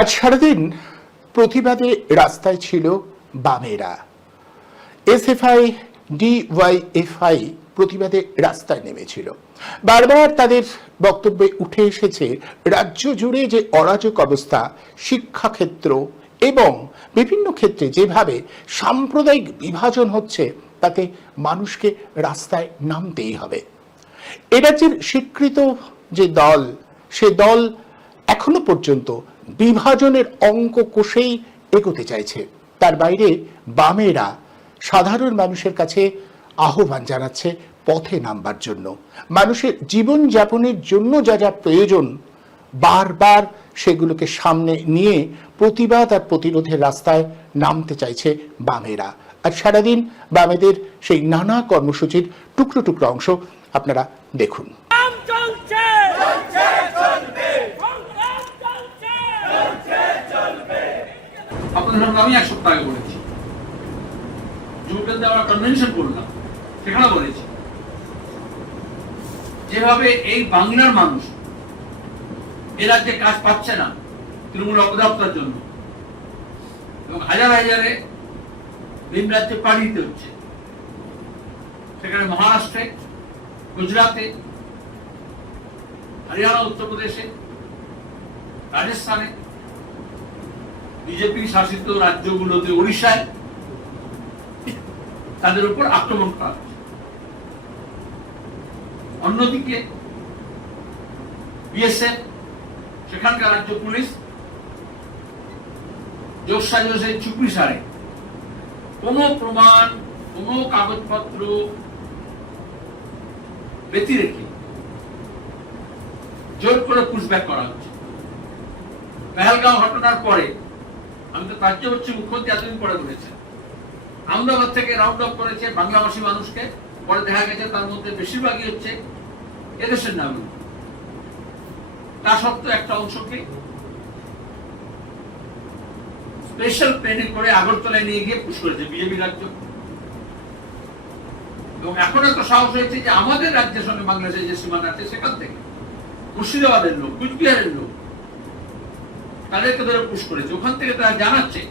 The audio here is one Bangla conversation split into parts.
আজ সারাদিন প্রতিবাদে রাস্তায় ছিল বামেরা। এসএফআই, ডিওয়াইএফআই প্রতিবাদে রাস্তায় নেমেছিল। বারবার তাদের বক্তব্যে উঠে এসেছে রাজ্য জুড়ে যে অরাজক অবস্থা, শিক্ষাক্ষেত্র এবং বিভিন্ন ক্ষেত্রে যেভাবে সাম্প্রদায়িক বিভাজন হচ্ছে, তাতে মানুষকে রাস্তায় নামতেই হবে। এ রাজ্যের স্বীকৃত যে দল, সে দল এখনো পর্যন্ত বিভাজনের অঙ্ক কষেই এগোতে চাইছে। তার বাইরে বামেরা সাধারণ মানুষের কাছে আহ্বান জানাচ্ছে পথে নামবার জন্য। মানুষের জীবন যাপনের জন্য যা যা প্রয়োজন, বারবার সেগুলোকে সামনে নিয়ে প্রতিবাদ আর প্রতিরোধের রাস্তায় নামতে চাইছে বামেরা। আর সারাদিন বামেদের সেই নানা কর্মসূচির টুকরো টুকরো অংশ আপনারা দেখুন। আপনাদের সামনে আমি 1 সপ্তাহ আগে বলেছি, যুবকদের আমরা কনভেনশন করলাম, সেখানে বলেছি যেভাবে এই বাংলার মানুষ এ রাজ্যে কাজ পাচ্ছে না তৃণমূল অপদার্থতার জন্য, এবং হাজার হাজারে ভিন রাজ্যে পাড়ি দিতে হচ্ছে, সেখানে মহারাষ্ট্রে, গুজরাটে, হরিয়ানা, উত্তরপ্রদেশে, রাজস্থানে, বিজেপি শাসিত রাজ্যগুলোতে, ওড়িশায় তাদের উপর আক্রমণ করা হচ্ছে। অন্যদিকে বিএসএফ, সেখানকার রাজ্য পুলিশ যোগসাজসে চুপি সারে কোনো প্রমাণ, কোনো কাগজপত্র ব্যতি রেখে জোর করে পুশব্যাক করা হচ্ছে। পেহেলগাঁও ঘটনার পরে আমি তো তাজ্য হচ্ছি, মুখ্যমন্ত্রী এতদিন পরে বলেছেন আহমেদাবাদ থেকে রাউন্ড আপ করেছে বাংলাভাষী মানুষকে, পরে দেখা গেছে তার মধ্যে বেশিরভাগই হচ্ছে এদেশের নাগরিক। তা সত্ত্বেও একটা অংশকে স্পেশাল প্লেনে করে আগরতলায় নিয়ে গিয়ে পুশ করেছে বিজেপি রাজ্য। এবং এখন এত সাহস হয়েছে যে আমাদের রাজ্যের সঙ্গে বাংলাদেশের যে সীমানা আছে সেখান থেকে মুর্শিদাবাদের লোক, কুচবিহারের লোক, তাদেরকে ধরে পুশ করেছে। ওখান থেকে তারা জানাচ্ছে,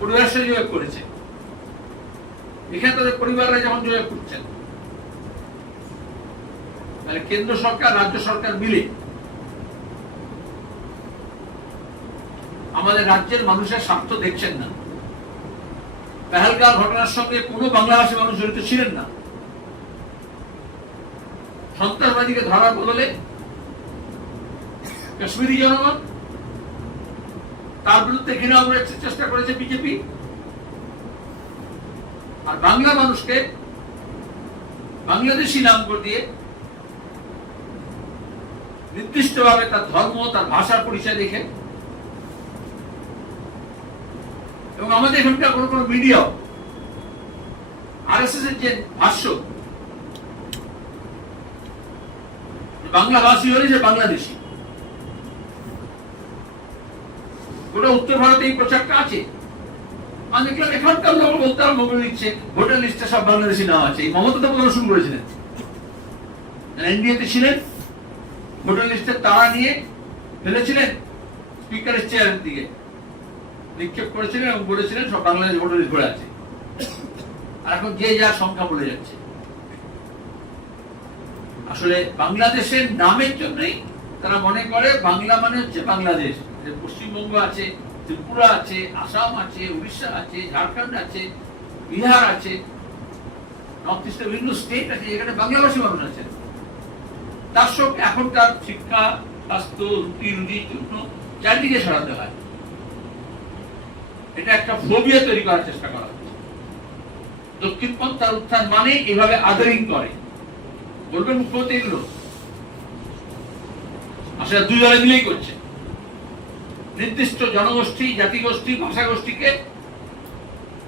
পরিবারের সাথে যোগাযোগ করেছে, এখানে তাদের পরিবাররা যখন যোগাযোগ করছেন, তাহলে কেন্দ্র সরকার, রাজ্য সরকার মিলে আমাদের রাজ্যের মানুষের স্বার্থ দেখছেন না। পেহেলগাঁও ঘটনার সঙ্গে কোনো বাংলাভাষী মানুষ জড়িত ছিলেন না। সন্ত্রাসবাদীকে ধরার বদলে কাশ্মীরি জনগণ, তার বিরুদ্ধে ঘৃণা অবরোধের চেষ্টা করেছে বিজেপি। আর বাংলা মানুষকে বাংলাদেশি নাম করে দিয়ে নির্দিষ্টভাবে তার ধর্ম, তার ভাষার পরিচয় দেখে, এবং আমাদের এখানকার কোনো কোনো মিডিয়াও আরএসএস এর যে ভাষ্য, বাংলা ভাষী হলে যে বাংলাদেশি, গোটা উত্তর ভারতে এই প্রচারটা আছে। আমি দেখলাম এখানকার লোক বলতে মোবাইল দিচ্ছে ভোটার লিস্টে সব বাংলাদেশি নাম আছে। এই মমতা তো প্রদর্শন করেছিলেন, এনডিএতে ছিলেন, ভোটার লিস্টের তাড়া নিয়ে ফেলেছিলেন স্পিকারের চেয়ারের দিকে, নিক্ষেপ করেছিলেন এবং বলেছিলেন সব বাংলাদেশ ভোটার লিস্ট ভরে আছে। আর এখন যে যার সংখ্যা বলে যাচ্ছে। আসলে বাংলাদেশের নামের জন্যই তারা মনে করে বাংলা মানে হচ্ছে বাংলাদেশ। পশ্চিমবঙ্গ আছে, ত্রিপুরা আছে, আসাম আছে, উড়িষ্যা আছে, ঝাড়খণ্ড আছে, বিহার আছে, নর্থ ইস্টের বিভিন্ন স্টেট আছে যেখানে বাংলাভাষী মানুষ আছে। তার সঙ্গে এখনকার শিক্ষা, স্বাস্থ্য, রুটির জন্য চারদিকে সরাতে হয়। এটা একটা ফোবিয়া তৈরি করার চেষ্টা করা হচ্ছে। দক্ষিণপন্থার উত্থান মানে এভাবে আদরিং করে, বলবেন মুখ্যমন্ত্রী এগুলো আসলে দুই দলে মিলেই করছে। নির্দিষ্ট জনগোষ্ঠী, জাতিগোষ্ঠী, ভাষাগোষ্ঠীকে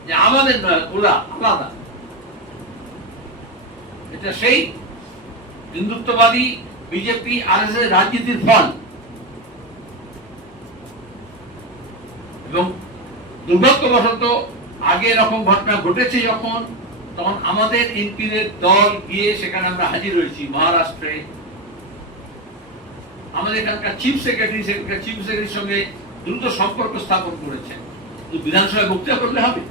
যে আমাদের নয়, ওরা আলাদা, এটা সেই হিন্দুত্ববাদী বিজেপি আরএসএস রাজনীতির ফল। এবং দুর্ভাগ্যবশত আগে এরকম ঘটনা ঘটেছে যখন, তখন আমাদের এমপিদের দল গিয়ে সেখানে আমরা হাজির হয়েছি মহারাষ্ট্রে, আমাদের এখানকার চিফ সেক্রেটারির সঙ্গে দ্রুত সম্পর্ক স্থাপন করেছেন। তো বিধানসভায় বক্তৃতা করলে হবে?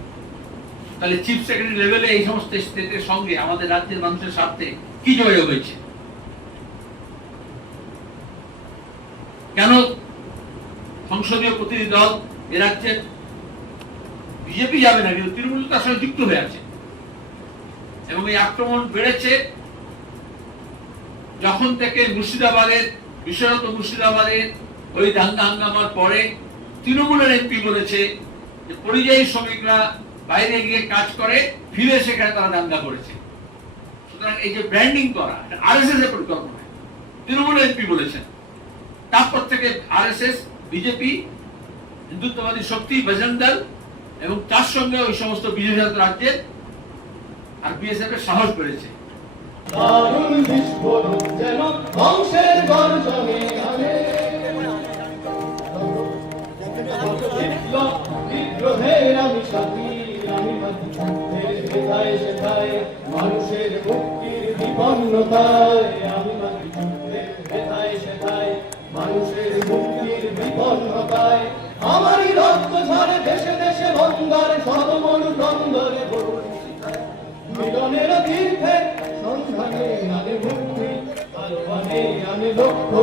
তাহলে চিফ সেক্রেটারি লেভেলে এই সমস্ত স্টেটের সঙ্গে আমাদের রাজ্যের মানুষের স্বার্থে কি যোগাযোগ হয়েছে? কেন সংসদীয় প্রতিনিধি দল এ রাজ্যের বিজেপি যাবে না, কিন্তু তৃণমূল তার সঙ্গে যুক্ত হয়ে আছে। এবং এই আক্রমণ বেড়েছে যখন থেকে মুর্শিদাবাদের, বিশেষত মুর্শিদাবাদের ওই দাঙ্গা হাঙ্গামার পরে তৃণমূলের এমপি বলেছে যে পরিযায়ী শ্রমিকরা বাইরে গিয়ে কাজ করে, ফিরে সেখানে তারা দাঙ্গা করেছে। সুতরাং এই যে ব্র্যান্ডিং করা, আরএসএস এর পরিকল্পনা, তৃণমূলের এমপি বলেছেন। তারপর থেকে আরএসএস, বিজেপি, হিন্দুত্ববাদী শক্তি, বজরং দল এবং তার সঙ্গে ওই সমস্ত বিরোধী রাজ্যে আর বিএসএফ এর সাহস বেড়েছে। দারুণ বিস্ফোরণ যেন ধ্বংসের গর্জনে আনে, বিদ্রোহের আমি সাথী, আমি মাঝি যুদ্ধের যেথায় সেথায়, মানুষের মুক্তির বিপন্নতায়, আমি মাঝি যুদ্ধের যেথায় সেথায়, মানুষের মুক্তির বিপন্নতায়, আমারই রক্ত ঝরে দেশে দেশে বন্দর, সদমরু দ্বন্দ্বরে মিলনের তীর্থে সন্ধানে আনে মুক্তি, আলোবানে আনে লক্ষ্য।